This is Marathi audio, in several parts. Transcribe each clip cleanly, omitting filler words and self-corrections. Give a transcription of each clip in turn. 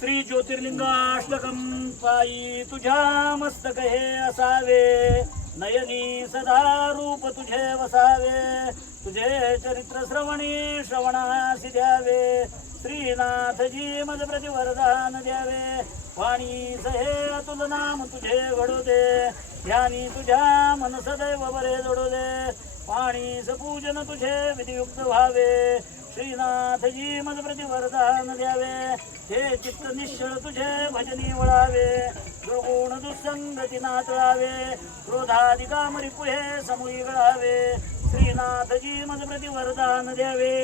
श्री ज्योतिर्लिंगाष्टकं पायी तुझ्या मस्तक हे असावे, नयनी सदा रूप तुझे वसावे, तुझे चरित्र श्रवणासी द्यावे, श्रीनाथजी मज प्रति वरदान द्यावे, वाणी सहे अतुल नाम तुझे घडू दे, ध्यानी तुझ्या मन सदैव बरे जोडू दे, वाणी सपूजन तुझे विधियुक्त व्हावे, श्रीनाथजी मज प्रति वरदान द्यावे, हे चित्त निश्चळ तुझे भजनी वळावे, दुर्गुण दुसंगती नातळावे, क्रोधाधिका मरिपुहे समुई गळावे, श्रीनाथजी मज प्रति वरदान द्यावे,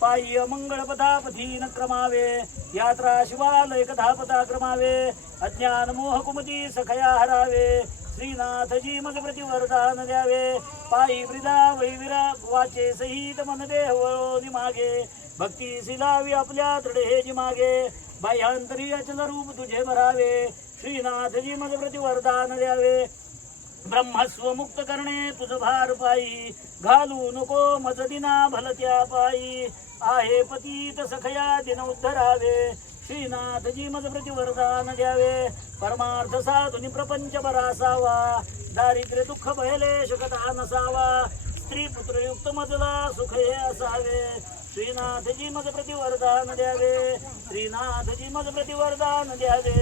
पायी मंगळ पदापथी न क्रमावे, यात्रा शिवालय कथापथा क्रमावे, अज्ञान मोह कुमती सखया हरावे, श्रीनाथजी मज प्रति वरदान द्यावे, पायी वृदा वैविरा वाचे सहित मन देह वळोनी मागे, भक्ती सिलावी आपल्या दृढ हेजी मागे, बाह्यांतरी अचल रूप तुझे भरावे, श्रीनाथजी मज प्रति वरदान द्यावे, ब्रह्मस्व मुक्त करणे तुझ भार पायी, घालू नको मज दिना भलत्या पायी, आहे पतीत सखया दिन उद्धरावे, श्रीनाथजी मज प्रति वरदान द्यावे, परमार्थ साधुनी प्रपंच बरासावा, दारिद्र्य दुःख भयले शकता नसावा, स्त्री पुत्रयुक्त मजला सुख हे असावे, श्रीनाथजी मज प्रति वरदान द्यावे, श्रीनाथजी मज प्रति वरदान द्यावे,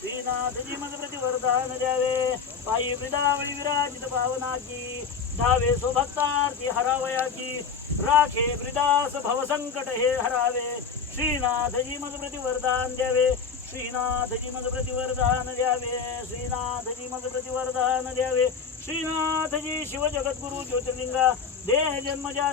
श्रीनाथजी मज प्रति वरदान द्यावे, पायी वृदावळी विराजित पावनाची, धावे स्वभक्तार्थी हरावयाची, राखे वृदास भवसंकट हे हरावे, श्रीनाथजी मज प्रति वरदान द्यावे, श्रीनाथजी मज प्रति वरदान द्यावे, श्रीनाथजी मज प्रति वरदान द्यावे, श्रीनाथजी शिव जगद्गुरु ज्योतिर्लिंगा देह जन्मजा